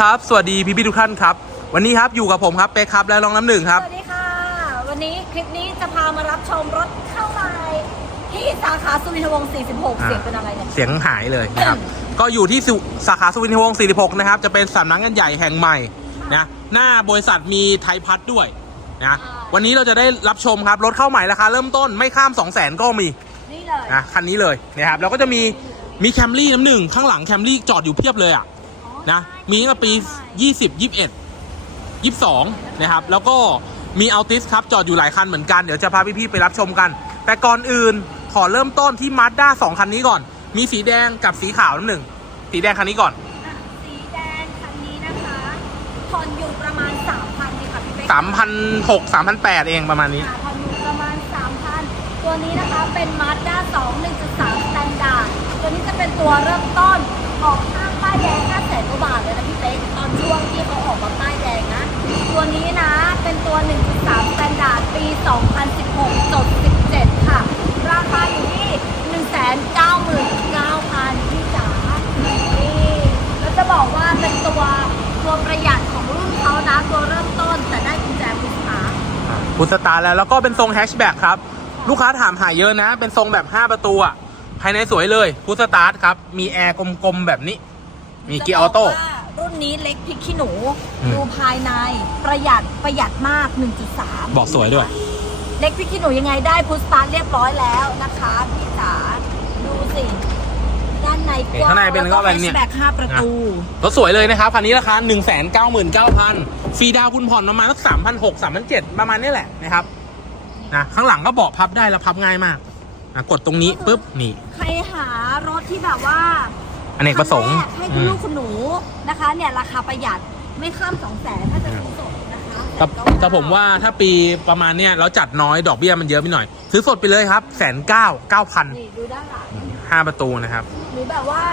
ครับ สวัสดีพี่พี่ๆทุกท่านครับ วันนี้ครับอยู่กับผมครับเป๊กครับและน้องน้ำหนึ่งครับ สวัสดีค่ะ วันนี้คลิปนี้จะพามารับชมรถเข้ามาที่สาขาสุวินทวงศ์ 46 อ่า เสียงเป็นอะไรเนี่ย เสียงหายเลยนะครับ ก็อยู่ที่สุสาขาสุวินทวงศ์46 นะครับ จะเป็นสำนักงานใหญ่แห่งใหม่นะหน้าบริษัทมีไทยพัฒน์ด้วยนะวันนี้เราจะได้รับชมครับ รถเข้าใหม่ราคาเริ่มต้นไม่ข้าม 2 0 0 0 0 0 ก็มีนี่เลยนะคันนี้เลยนะครับแล้วก็จะมีมีแคมรี่น้ำหนึ่งข้างหลังแคมรี่จอดอยู่เพียบเลยอะอ๋อ นะ มีตั้งแต่ปี 20 21 22 นะครับ แล้วก็มีอัลติสครับ จอดอยู่หลายคันเหมือนกัน เดี๋ยวจะพาพี่ๆไปรับชมกัน แต่ก่อนอื่นขอเริ่มต้นที่มา z ด้า2คันนี้ก่อน มีสีแดงกับสีขาวน้ำหนึ่ง สีแดงคันนี้ก่อน อะสีแดงคันนี้นะคะผ่อนอยู่ประมาณ 3,000ดีค่ะพี่เป๊ก3,600 3,800 เองประมาณนี้ ค่ะผ่อนอยู่ประมาณ 3,000 ตัวนี้นะคะเป็น Mazda 2 1.3 Standard ตัวนี้จะเป็นตัวเริ่มต้นออกห้างป้ายแดง5แส นกว่าบาทเลยนะพี่เป๊กตอนช่วงที่เขาออกมาป้ายแดงนะ ตัวนี้นะเป็นตัว 1.3 Standard ปี 2016จด17 ค่ะ ราคาอยู่ที่ 199,000พี่จ๋านี่แล้วจะบอกว่าเป็นตัวตัวประหยัดของรุ่นเขานะ ตัวเริ่มต้นแต่ได้กุญแจมือขาพุทสตาร์ทแล้วแล้วก็เป็นทรงแฮชแบ็กครับ ลูกค้าถามหาเยอะนะ เป็นทรงแบบ 5 ประตูอะภายในสวยเลยพุทสตาร์ทครับ มีแอร์กลมๆแบบนี้ มีเกียร์ออโต้ จะบกว่ารุ่นนี้เล็กพริกขี้หนู อืม ดูภายในประหยัดประหยัดมาก 1.3 บอกสวยด้วย เล็กพริกขี้หนูยังไงได้พุทสตาร์ทเรียบร้อยแล้วนะคะพี่จ๋าดูสิ ด้านในกว้างข้างในเป็นก็แบบเนี้ยแบ็ค5ประตู รถสวยเลยนะครับคันนี้ราคา 1 9 9 9 0 0ฟรีดาวน์คุณผ่อนประมาณสัก3,600 3,700ประมาณนี้แหละนะครับนะข้างหลังก็เบาะพับได้แล้วพับง่ายมากนะกดตรงนี้ปุ๊บนี่ ใครหารถที่แบบว่า อเนกประสงค์ครั้แรกให้อืคุณมลูกคุณหนูนะคะเนี่ยราคาประหยัดไม่ข้าม2 0 0แสนถ้าจะซื้อสดนะคะแต่แต่ผมว่าถ้าปีประมาณเนี้ยเราจัดน้อยดอกเบี้ยมันเยอะไปหน่อย ซื้อสดไปเลยครับแสนเก้าเก้าพันนี่ดูด้านหลังห้าประตูนะครับ หรือแบบว่า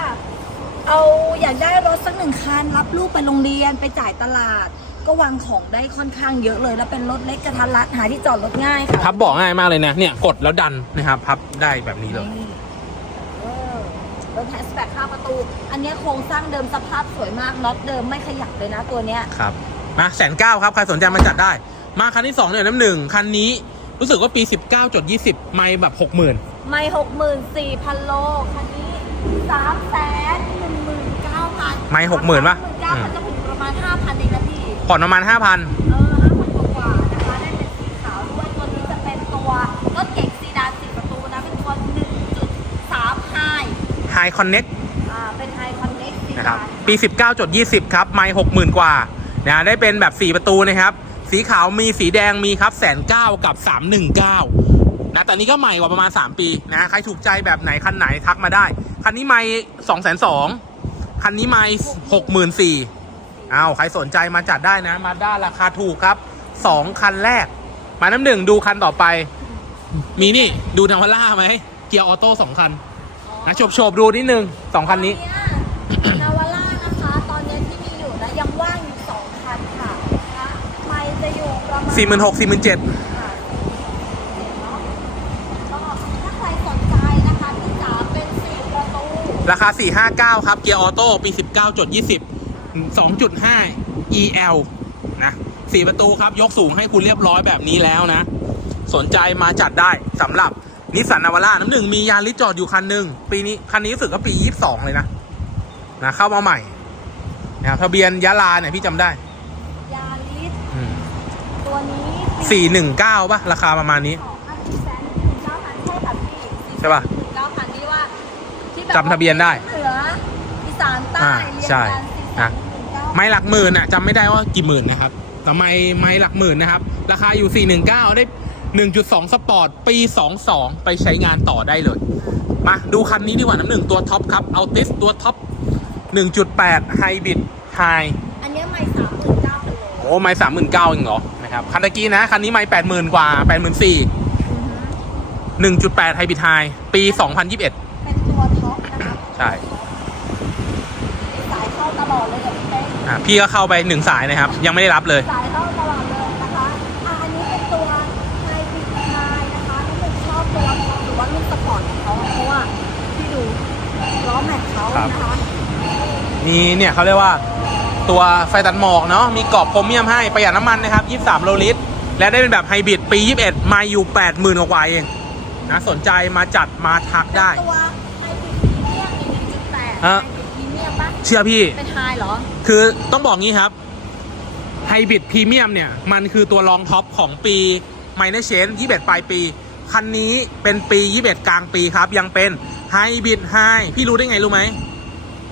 เอาอยากได้รถสักหนึ่งคันรับลูกไปโรงเรียนไปจ่ายตลาด ก็วางของได้ค่อนข้างเยอะเลย แล้วเป็นรถเล็กกระทัดรัดหาที่จอดรถง่ายค่ะพับเบาะง่ายมากเลยนะเนี่ยกดแล้วดันนะครับพับได้แบบนี้เลยนี่เออ รถแฮชแบ็ก5ประตู อันเนี้ยโครงสร้างเดิมสภาพสวยมากน็อตเดิมไม่ขยับเลยนะตัวเนี้ย ครับมาแสนเก้าครับ ใครสนใจมาจัดได้ มาคันที่สองเนี่ยน้ำหนึ่งคันนี้รู้สึกว่าปี 19จด20 ไม่แบบ 60,000 ไม่หกหมื่นสี่พันโล คันนี้สามแสนหนึ่งหมื่นเก้าพันไม่60,000ปะเก้าพันจะถึงประมาณห้าพันเองนะพี่ ผ่อนประมาณ 5,000 เออ High Connect อ่าเป็นไฮคอนเน็กซีนะครับดานปี 19จด20 ครับ ไม่60,000 กว่านะได้เป็นแบบ 4 ประตูนะครับ สีขาวมีสีแดงมีครับแสนเก้ากับ 319 นะแต่นี้ก็ใหม่กว่าประมาณ 3 ปีนะ ใครถูกใจแบบไหน คันไหนทักมาได้ คันนี้ไม่2 2 0 0 0คันนี้ไม่64,000อ้าว ใครสนใจมาจัดได้นะ มาด้าราคาถูกครับ 2 คันแรก มาน้ำหนึ่งดูคันต่อไป มีนี่ดูนาวาร่าไหม เกียร์ออโต้สองคัน นะโฉบโฉบๆดูนิดนึงสองคันนี้ นาวาร่านะคะ ตอนนี้ที่มีอยู่นะยังว่างอยู่สองคันค่ะนะคะไม่จะอยู่ประมาณสี่หมื่นหกสี่หมื่นเจ็ดค่ะเนาะก็ถ้าใครสนใจนะคะพี่จ๋าเป็นสี่ประตูราคา459ครับ เกียร์ออโต้ปี19จด20 2.5 EL นะสี่ประตูครับ ยกสูงให้คุณเรียบร้อยแบบนี้แล้วนะ สนใจมาจัดได้สำหรับ นิสสันนาวาร่าน้ำหนึ่งมียาริสจอดอยู่คันหนึ่งปีนี้คันนี้รู้สึกว่าปี22เลยนะนะเข้ามาใหม่นะครับทะเบียนยะลาเนี่ยพี่จำได้ยาลิสอืมตัวนี้ปี419ป่ะราคาประมาณนี้สองพันแสนหนึ่งเก้าพันใช่ค่ะพี่ใช่ปะหนึ่งเก้าพันที่ว่าที่แบบจำทะเบียนได้เหนืออีสานใต้อ่าเรียงใช่กันสี่นะสามหนึ่งเก้าไม้หลักหมื่นอะจำไม่ได้ว่ากี่หมื่นนะครับแต่ไม้ไม้หลักหมื่นนะครับ ราคาอยู่419ได้ 1.2 สปอร์ตปี 22 ไปใช้งานต่อได้เลย มาดูคันนี้ดีกว่าน้ำหนึ่งตัวท็อปครับเอาติสตัวท็อป 1.8 ไฮบริดไฮอันเนี้ยไม่สามหมื่นเก้าพันโลโอ้ไม้39,000เองเหรอนะครับคันตะกี้นะ คันนี้ไม้80,000กว่า84,000อือฮึ1.8ไฮบริดไฮปี2021เป็นตัวท็อปนะคะใช่สายเข้าตลอดเลยกับพี่เต้อะพี่ก็เข้าไปหนึ่งสายนะครับ ยังไม่ได้รับเลย สายเข้าตลอดเลยนะคะอะอันนี้เป็นตัวไฮบริดไฮนะคะที่ผมชอบตัวเขาหรือว่า ลูกสปอร์ตของเขาเพราะว่าที่ดูล้อแม็กเขาครับ นะคะมีเนี่ยเขาเรียกว่าตัวไฟตัดหมอกเนาะมีกรอบโครเมียมให้ประหยัดน้ำมันนะครับ 23 โลลิตร และได้เป็นแบบไฮบริดปี 21 มาอยู่ 80,000 กว่าๆเองนะสนใจมาจัดมาทักได้ ตัวไฮบริดพรีเมียมหนึ่งจุดแปดไฮฮะ บริดพรีเมียมปะเชื่อพี่ เป็นไฮเหรอ คือต้องบอกงี้ครับไฮบริดพรีเมียมเนี่ย มันคือตัวรองท็อปของปีไมเนเชน21 ปลายปี คันนี้เป็นปี 21 กลางปีครับ ยังเป็น ไฮบริดไฮพี่รู้ได้ไงรู้ไหม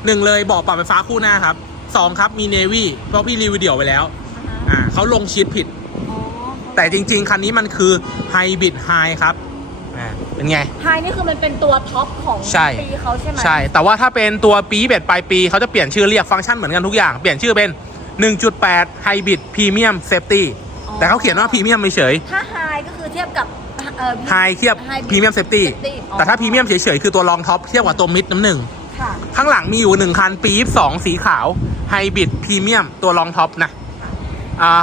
หนึ่งเลยบอกปรับไฟฟ้าคู่หน้าครับสองครับมีเนวี่เพราะพี่รีวิวเดี่ยวไปแล้วอ่าเขาลงชีตผิดอ๋อแต่จริง ๆ คันนี้มันคือไฮบริดไฮครับอ่าเป็นไงไฮนี่คือมันเป็นตัวท็อปของใช่ปีเขาใช่ไหมใช่ แต่ว่าถ้าเป็นตัวปีเบ็ดปลายปีเขาจะเปลี่ยนชื่อเรียกฟังก์ชันเหมือนกันทุกอย่าง เปลี่ยนชื่อเป็น 1.8 Hybrid Premium Safety แต่เขาเขียนว่าพรีเมียมเฉย ถ้าไฮก็คือเทียบกับ เอ่อ ไฮเทียบ High พรีเมียมเซฟตี้ Safety อ๋อ แต่ถ้าพรีเมียมเฉยๆ คือตัวรองท็อปเทียบกับตัวมิดน้ำหนึ่ง ค่ะ ข้างหลังมีอยู่1คัน ปี22สีขาวไฮบริดพรีเมียมตัวรองท็อปนะอ่า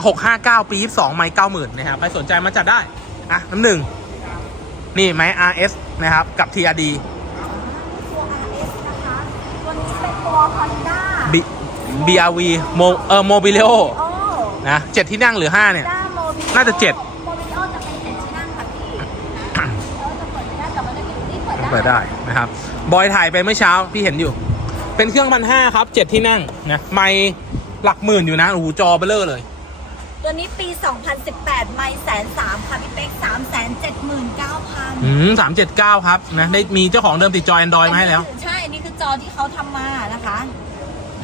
659ปี22ไม้90,000นะครับ ใครสนใจมาจัดได้อะน้ำหนึ่ง นี่ไม้ RS นะครับ กับ TRD ตัว RS นะคะ ตัวนี้เป็นตัว Honda B BRV โมเออโมบิเลโอ โอ้นะเจ็ดที่นั่งหรือ5เนี่ย ด้าโมบิน่าจะเจ็ด เปิดได้เปิดได้นะครับบอยถ่ายไปเมื่อเช้าพี่เห็นอยู่ เป็นเครื่องพันห้าครับเจ็ดที่นั่งนะไม่หลักหมื่นอยู่นะโอ้โหจอเบลเลอร์เลย ตัวนี้ปี 2018 ไม่แสนสามค่ะพี่เป๊กสามแสนเจ็ดหมื่นเก้าพันอืมสามเจ็ดเก้าครับนะได้มีเจ้าของเดิมติดจอ Android มาให้แล้ว ใช่นี่คือจอที่เขาทำมานะคะ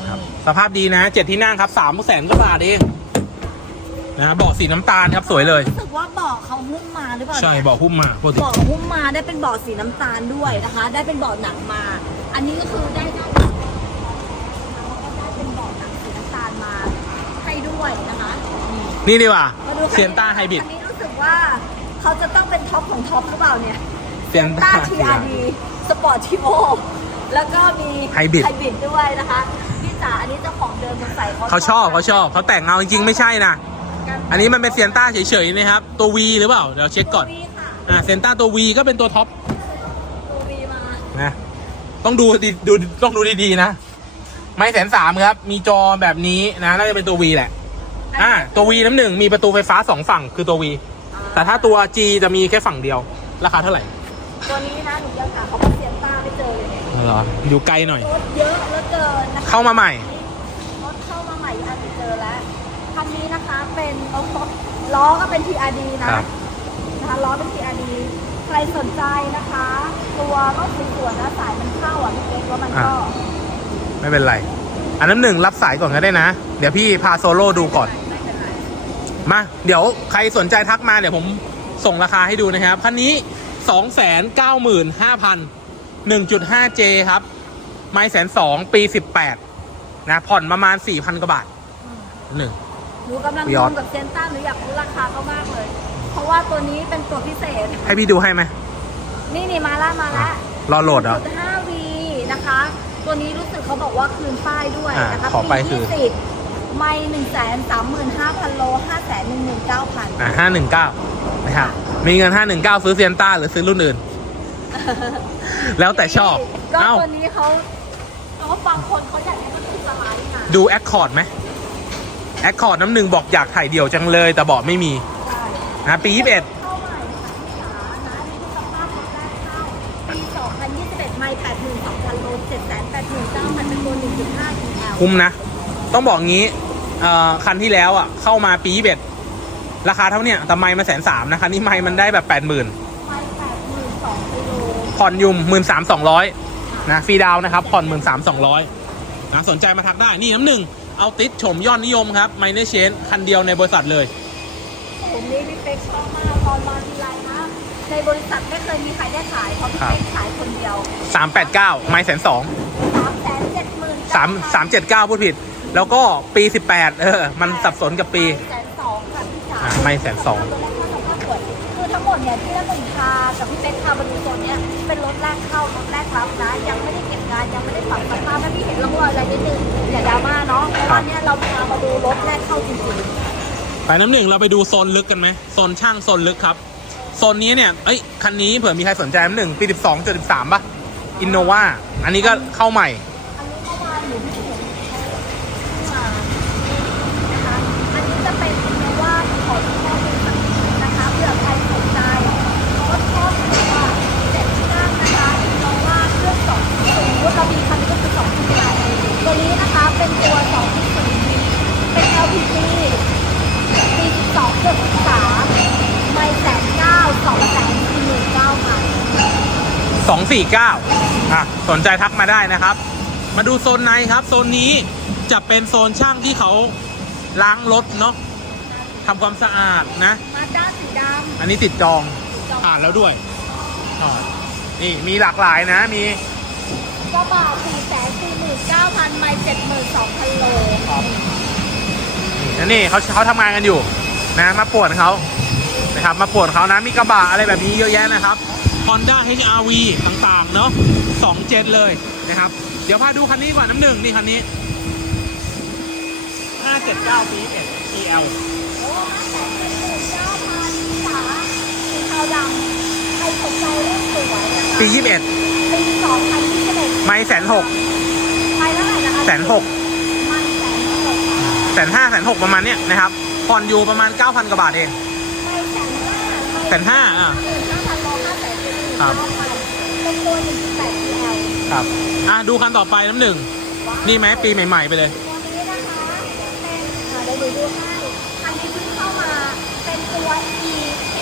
นี่ สภาพดีนะเจ็ดที่นั่งครับสามแสนกว่าบาทเอง นะเบาะสีน้ำตาลครับสวยเลย รู้สึกว่าเบาะเขาหุ้มมาหรือเปล่าใช่นี่ยเบาะหุ้มมาปกติเบาะหุ้มมาได้เป็นเบาะสีน้ำตาลด้วยนะคะ ได้เป็นเบาะหนังมา อันนี้ก็คือได้ได้แล้วก็ได้เป็นเบาะหนังสีน้ำตาลมาให้ด้วยนะคะนี่ นี่ดีกว่ามาดูคัเซียนต้าไฮบริดอันนี้รู้สึกว่าเขาจะต้องเป็นท็อปของท็อปหรือเปล่าเนี่ยเซียนต้าต้า TRD สปอร์ตทิโอแล้วก็มีไฮบริดไฮบริดด้วยนะคะ พี่จ๋าอันนี้เจ้าของเดิมมาใส่เขาชอบเขาชอบเขาแต่งเงาจริงๆไม่ใช่นะ กัอันนี้มันเป็นเซียนต้าเฉยๆนะครับ ตัว V หรือเปล่า เดี๋ยวเช็คก่อน ตัววีค่ะอ่าเซยนต้าตัว V ก็เป็นตัวท็อปตัววีมานะ ต้องดูดีดูต้องดูดีๆนะ ไม่แสนสามครับ มีจอแบบนี้นะน่าจะเป็นตัว V แหละ อ่า ตัว V น้ำหนึ่งมีประตูไฟฟ้าสองฝั่งคือตัว V แต่ถ้าตัว G จะมีแค่ฝั่งเดียว ราคาเท่าไหร่ตัวนี้นะหนูยังหาเขาว่าเซียนต้าไม่เจอเลยเนี่ยเหรออยู่ไกลหน่อย รถเยอะเหลือเกินนะคะเข้ามาใหม่รถเข้ามาใหม่อาจจะเจอแล้ว คันนี้นะคะ เป็นรถล้อก็เป็น TRD นะครับนะคะล้อเป็น TRD ใครสนใจนะคะ ตัวรถสวยๆนะสายมันเข้าอะพี่เล็กว่ามันก็อะไม่เป็นไร อันน้ำหนึ่งรับสายก่อนก็ได้นะ เดี๋ยวพี่พาโซโล่ดูก่อนไม่เป็นไรมาเดี๋ยวใครสนใจทักมาเดี๋ยวผมส่งราคาให้ดูนะครับคันนี้ 2 9 5 0 0 0 1.5J ครับ ไม่แสนสองปี 18 นะ ผ่อนประมาณ 4,000 กว่าบาทหนึ่ง หนูกำลังวิงออส งกับเซนต้าหนูอยากรู้ราคาเขามากเลย เพราะว่าตัวนี้เป็นตัวพิเศษ ให้พี่ดูให้ไหมนี่นี่มาละมาละ รอโหลดเหรอจุดห้าวีนะคะ ตัวนี้รู้สึกเขาบอกว่าคืนป้ายด้วยอ่านะคะขอไปคือปีที่สิบไม่หนึ่งแสนสามหมื่นห้าพันโลห้าแสนหนึ่งหมื่นเก้าพันอ่า519นะครับ มีเงิน519ซื้อเซียนต้าหรือซื้อรุ่นอื่น แล้วแต่ชอบ ก็เอ้า ตัวนี้เขาเขาบางคนเขาอยากให้มันคือสไลด์นะดูแอคคอร์ดไหม แอคคอร์ดน้ำหนึ่งบอกอยากถ่ายเดี่ยวจังเลย แต่บอกไม่มีใช่นะปี21เข้าใหม่ค่ะพี่ขานะอันนี้คือสภาพรถแรกเข้าปี 2021 ไม่82,000โล789,000เป็นตัว1.5 DL คุ้มนะ ต้องบอกงี้เอ่อคันที่แล้วอะ เข้ามาปี21ราคาเท่าเนี้ยแต่ไม่มาแสนสามนะคันนี้ไม่มันได้แบบ80,000ไม่82,000กิโลผ่อนอยู่หมื่นสามสองร้อยนะฟรีดาวน์นะครับผ่อนหมื่นสามสองร้อยนะสนใจมาทักได้นี่น้ำหนึ่ง เอาติดชมยอดนิยมครับไมเนเชนคันเดียวในบริษัทเลย ผมนี่พี่เป๊กชอบมากตอนมาทีไรนะ ในบริษัทไม่เคยมีใครได้ขายเพราะพี่เป๊กขายคนเดียว389 ไม่แสนสอง370,000สามสามเจ็ดเก้าพูดผิด แล้วก็ปีสิบแปดเออ มันสับสนกับปี แสนสองค่ะพี่จ๋าอะไม่แสนสองตัวแรกเข้าสภาพสวยคือทั้งหมดเนี่ยที่เราหนึ่งพากับพี่เป๊กพามาดูโซนเนี้ย เป็นรถแรกเข้ารถแรกรับนะ ยังไม่ได้เก็บงานยังไม่ได้ปรับสภาพถ้าพี่เห็นร่องรอยอะไรนิดนึงอย่าดราม่าเนาะเพราะว่าเนี้ยเราพามาดูรถแรกเข้าจริงไปน้ำหนึ่งเราไปดูโซนลึกกันไหมโซนช่างโซนลึกครับโซนนี้เนี่ยเอ้ยคันนี้เผื่อมีใครสนใจน้ำหนึ่งปีสิบสองจุดสิบสามป่ะอินโนวาอันนี้ก็เข้าใหม่ ๆอันนี้เข้ามาอยู่ 249อะสนใจทักมาได้นะครับ มาดูโซนในครับ โซนนี้จะเป็นโซนช่างที่เขาล้างรถเนาะทำความสะอาดนะ มาด้าสีดอันนี้ติดจองำอ่านแล้วด้วยอ่านี่มีหลากหลายนะมีกระบะสี่แสนสี่หมื่นเก้าพันไมล์เจ็ดหมื่นสองพันโลนี่นี่เขาเขาทำงานกันอยู่นะ มาป่วนเขานะครับ มาป่วนเขานะมีกระบะอะไรแบบนี้เยอะแยะนะครับ Honda HRV ต่างๆ เนาะสองเจนเลยนะครับ เดี๋ยวพาดูคันนี้ก่อนน้ำหนึ่งนี่คันนี้ 579ปี1 EL โอ้ห้าแสนเจ็ดหมื่นเก้าพันสาสีเทาดำใครสนใจเรื่องสวยนะคะปี 21 ปีสองพันยี่สิบเอ็ดไม่แสนหกไปเท่าไหร่นะคะแสนหกไม่แสนหกแสนห้าแสนหกประมาณเนี้ยนะครับผ่อนอยู่ประมาณ 9,000 กว่าบาทเองไม่แสนห้าแสนห้าอะ หมื่นห้าพัน ครัเก้าบพันเป็นตัวหนึ่งจุดแปด PL ครับ อะดูคันต่อไปน้ำหนึ่ง นี่ไหมปีใหม่ๆไปเลย ตัวนี้นะคะเป็นอ่าเดี๋ยวหนูดูให้อันนี้เพิ่งเข้ามาเป็นตัว E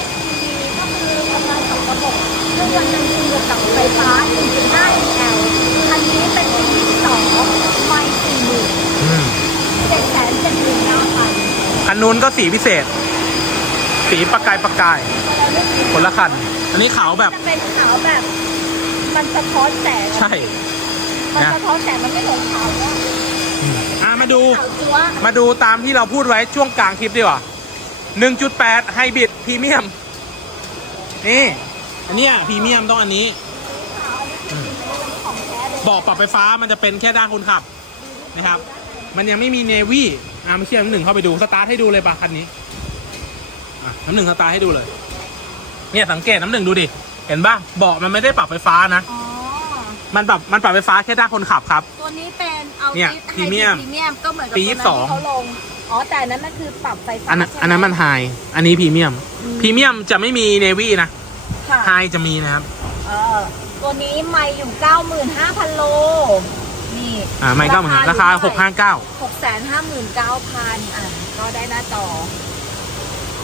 H E ก็คือทำงานของระบบเครื่องยนต์ยังยืนอยู่กับไฟฟ้า1.5 PL อันนี้เป็นปี2ไม่สี่หมื่นอืมเจ็ดแสนเจ็ดหมื่นเก้าพันคันนู้นก็สีพิเศษ สีประกายประกายคนละคัน อันนี้ขาวแบบ จะเป็นขาวแบบ มันสะท้อนแสงใช่มันนะสะท้อนแสงมันไม่เหมือนขาวว่าอะมาดู ขาวจั๊วมาดูตามที่เราพูดไว้ช่วงกลางคลิปดีกว่า 1.8 ไฮบริดพรีเมียม นี่ อันเนี้ยพรีเมียมต้องอันนี้ของแท้เลยเบอกปรับไฟฟ้ามันจะเป็นแค่ด้านคนขับนะครับ มันยังไม่มีเนวี่อะไม่เชื่อน้ำหนึ่งเข้าไปดู สตาร์ทให้ดูเลยปะคันนี้ อะน้ำหนึ่งสตาร์ทให้ดูเลย เนี่ยสังเกตน้ำหนึ่งดูดิ เห็นปะเบาะมันไม่ได้ปรับไฟฟ้านะ อ๋อ มันปรับมันปรับไฟฟ้าแค่ด้านคนขับครับ ตัวนี้เป็นเอาเนี่ยติสพรีเมียมไฮบริดพรีเมียมก็เหมือนกับปีตัวนั้น22 ที่เขาลง อ๋อ แต่อันนั้นมันคือปรับไฟฟ้าอันนั้นใช่ไหอันนั้นมันไฮอันนี้พรีเมียมอืมพรีเมียมจะไม่มีเนวี่นะค่ะไฮจะมีนะครับ เออตัวนี้ไม่อยู่ 95,000 โล นี่อ่าไม่ก็เหมือนกันราคา659 659,000 อะ ก็ได้หน้าจอ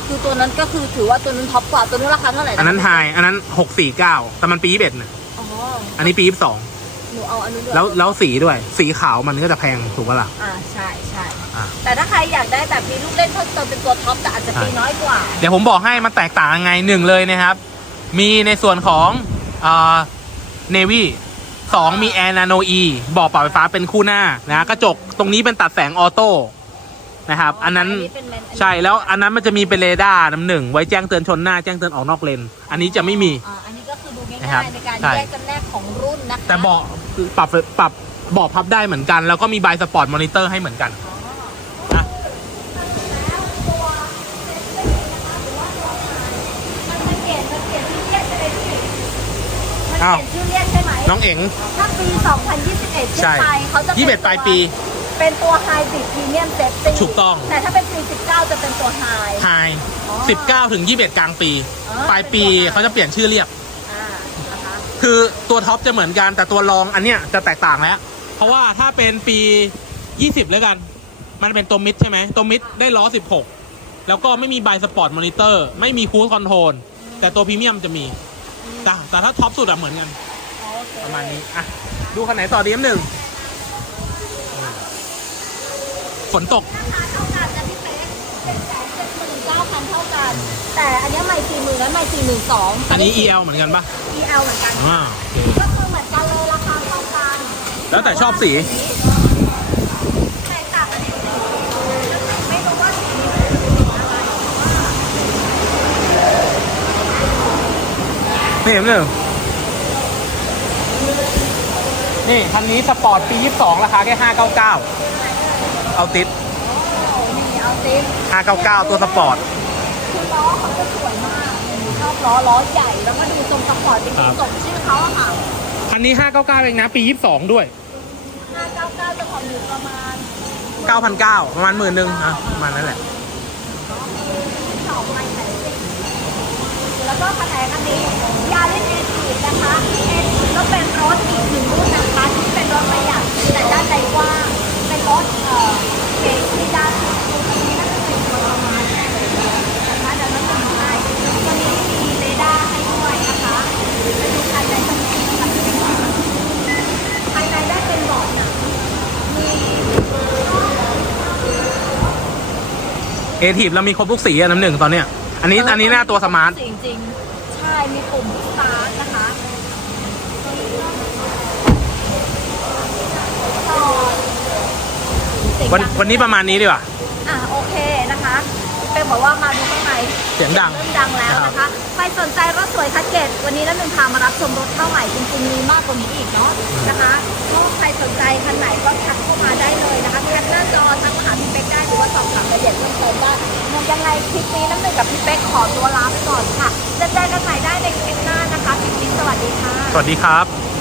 คือตัวนั้นก็คือถือว่าตัวนั้นท็อปกว่าตัวนู้นราคาเท่าไหร่ะอันนั้นไฮอันนั้น649แต่มันปี21นะอ๋ออันนี้ปีหนูเอาอันนู้นด้วย22แล้วแล้วสีด้วย สีขาวมันก็จะแพงถูกปะล่ะ อ่าใช่ใช่อ่า แต่ถ้าใครอยากได้แบบมีลูกเล่นเพิ่มเติมเป็นตัวท็อปแต่อาจจะปีน้อยกว่า เดี๋ยวผมบอกให้มันแตกต่างยังไงหนึ่งเลยนะครับ มีในส่วนของเนวี่สองมีแอร์นาโนอีบอกปรับไฟฟ้าเป็นคู่หน้านะ กระจกตรงนี้เป็นตัดแสงออโต้ นะครับ อันนั้นเป็น main ใช่แล้วอันนั้นมันจะมีเป็นเรดาร์น้ำหนึ่งไว้แจ้งเตือนชนหน้าแจ้งเตือนออกนอกเลน อันนี้จะไม่มี อ่าอันนี้ก็คือดูง่นะครับายๆในการใช่ แยกจำแนกของรุ่นนะคะแต่เบาะปรับปรับเบาะพับได้เหมือนกัน แล้วก็มีใบสปอร์ตมอนิเตอร์ให้เหมือนกันอะมันมันเปลี่ยนมันเปลี่ยนชื่อเรียกใช่ไหมพี่มันอ้าวเปลี่ยนชื่อเรียกใช่ไหมน้องเอ๋ง ถ้าปี 2021ใช่ขึ้นไปเขาจะยี่สิบเอ็ดปลายปี เป็นตัว Hybrid Premium Safety ถูกต้อง แต่ถ้าเป็นปี19 จะเป็นตัว High ไฮอ๋อสิบเก้าถึงยี่สิบเอ็ดกลางปี อ๋อ ปลายปีเขาจะเปลี่ยนชื่อเรียก อ่านะคะคือตัวท็อปจะเหมือนกัน แต่ตัวรองอันเนี้ยจะแตกต่างแล้ว เพราะว่าถ้าเป็นปี 20 แล้วกัน มันเป็นตัวมิดใช่ไหมตัวมิดได้ล้อ 16 แล้วก็ไม่มีไบสปอร์ตมอนิเตอร์ ไม่มีคู e คอนโทรลแต่ตัวพรีเมียมจะมี แต่แต่ถ้าท็อปสุดอะเหมือนกัน โอเคประมาณนี้ อะ ดูคันไหนต่อดีมหนึ่ง ฝนตกราคาเท่ากันนะพี่เป๊กเป็นแสนเจ็ดหมื่นเก้าพันเท่ากัน แต่อันเนี้ยไม่สี่หมื่นนั้นไม่สี่หมื่นสองอันนี้ EL เหมือนกันปะ EL เหมือนกัน อ่าก็คือเหมือนกันเลยราคาเท่ากันแล้วแต่ชอบสี แตกต่างกันที่สีไม่รู้ว่าสีนี้เป็นสีอะไรนี่หนึ่งนี่คันนี้สปอร์ตปี 22 ราคาแค่ 599 เอาติดโอ้นี่เอาซิ599 ตัวสปอร์ตคือล้อเขาจะสวยมากชอบล้อล้อใหญ่แล้วก็ดูทรงสปอร์ตจริงครับๆสมชื่อเขาอะค่ะคันนี้ 599 เองนะ ปี 22 ด้วย 599 จะผ่อนอยู่ประมาณ 9,900ประมาณหมื่นหนึ่งอะประมาณนั้นแหละสองไมล์แสนสิบแล้วก็คะแนนอันนี้ยาลิสเอทีนะคะเอทีก็เป็นรถอีกหนึ่งรุ่นนะคะที่เป็นรถประหยัดแต่ด้านในกว้างเป็น รสเอ่อที่ด้านตรงนี้น่าจะเป็นผลไม้แน่ลยนะคะเดี๋ยวเราทำให้ตัวนี้มีเรดาให้ด้วยนะคะไปดูภายในกภายในได้เป็นเบาะหนัมีเอทีฟเรามีครบทุกสีอะน้ำหนึ่งตอนเนี้ย อันนี้อันนี้หน้าตัวสมาร์ท สีจริงๆใช่มีปุ่มสตาร์ทนะคะ สียงวันดังวันนี้ประมาณนี้ดีกว่า อะโอเคนะคะเป็นบอกว่ามาดูข้างในเสียงดัง เริ่มดังแล้วนะคะ ใครสนใจรถสวยคัสเกตวันนี้น้ำหนึ่งพามารับชมรถเข้าใหม่จริงๆมีมากกว่านี้อีกเนาะนะคะก็ใครสนใจคันไหนก็ทักเข้ามาได้เลยนะคะแคปหน้าจอทั้งมาหาพี่เป๊กได้หรือว่าสอบถามรายละเอียดเพิ่มเติมได้ยังไงคลิปนี้น้ำหนึ่งกับพี่เป๊กขอตัวลาไปก่อนค่ะจะเจอกันใหม่ได้ในคลิปหน้านะคะคลิปนี้สวัสดีค่ะ สวัสดีครับ